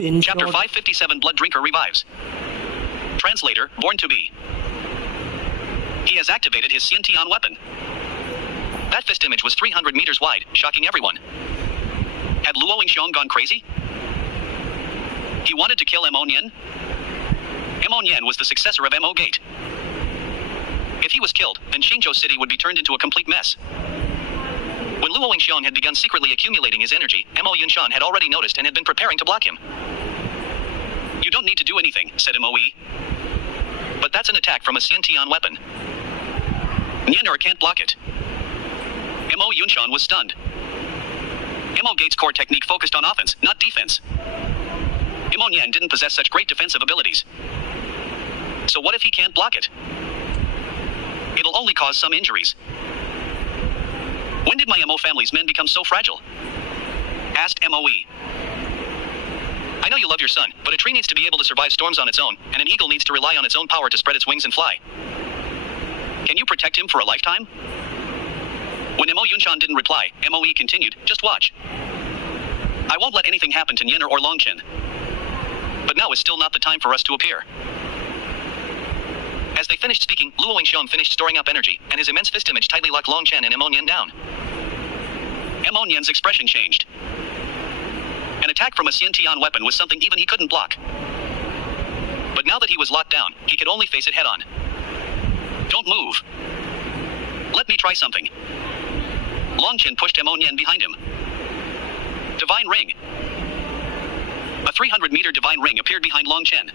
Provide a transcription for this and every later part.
In Chapter short, 557 Blood Drinker Revives. Translator, Born to Be. He has activated his Xiantian weapon. That fist image was 300 meters wide, shocking everyone. Had Luo Yingxiong gone crazy? He wanted to kill Mo Nian? Mo Nian was the successor of Mo Gate. If he was killed, then Xingzhou City would be turned into a complete mess. When Luo Yingxiong had begun secretly accumulating his energy, Mo Yunshan had already noticed and had been preparing to block him. You don't need to do anything, said Moe. But that's an attack from a Xiantian weapon. Nian'er can't block it. Mo Yunshan was stunned. Mo Gate's core technique focused on offense, not defense. Mo Nian didn't possess such great defensive abilities. So what if he can't block it? It'll only cause some injuries. When did my Mo family's men become so fragile? Asked Moe. I know you love your son, but a tree needs to be able to survive storms on its own, and an eagle needs to rely on its own power to spread its wings and fly. Can you protect him for a lifetime? When Mo Yunshan didn't reply, Moe continued, just watch. I won't let anything happen to Nian'er or Longchen. But now is still not the time for us to appear. As they finished speaking, Luo Yingxiong finished storing up energy, and his immense fist image tightly locked Longchen and Mo Nian down. Mo Nian's expression changed. An attack from a Xiantian weapon was something even he couldn't block. But now that he was locked down, he could only face it head on. Don't move. Let me try something. Longchen pushed Mo Nian behind him. Divine Ring. A 300-meter divine ring appeared behind Longchen.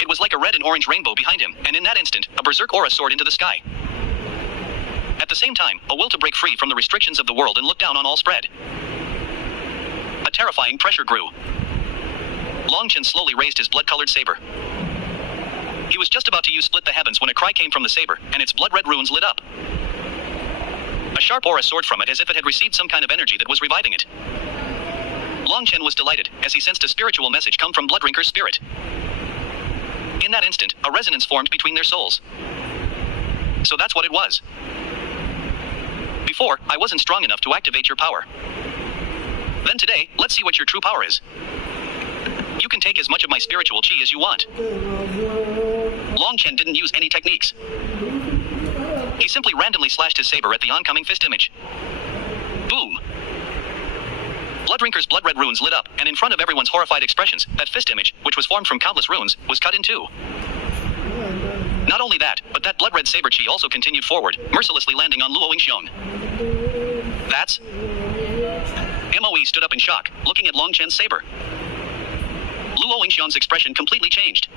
It was like a red and orange rainbow behind him, and in that instant, a berserk aura soared into the sky. At the same time, a will to break free from the restrictions of the world and look down on all spread. A terrifying pressure grew. Longchen slowly raised his blood-colored saber. He was just about to use Split the Heavens when a cry came from the saber, and its blood-red runes lit up. A sharp aura soared from it as if it had received some kind of energy that was reviving it. Longchen was delighted, as he sensed a spiritual message come from Bloodrinker's spirit. In that instant, a resonance formed between their souls. So that's what it was. Before, I wasn't strong enough to activate your power. Then today, let's see what your true power is. You can take as much of my spiritual chi as you want. Longchen didn't use any techniques. He simply randomly slashed his saber at the oncoming fist image. Boom! Bloodrinker's blood-red runes lit up, and in front of everyone's horrified expressions, that fist image, which was formed from countless runes, was cut in two. Not only that, but that blood-red saber chi also continued forward, mercilessly landing on Luo Yingxiong. That's... Moe stood up in shock, looking at Longchen's saber. Luo Yingxiong's expression completely changed.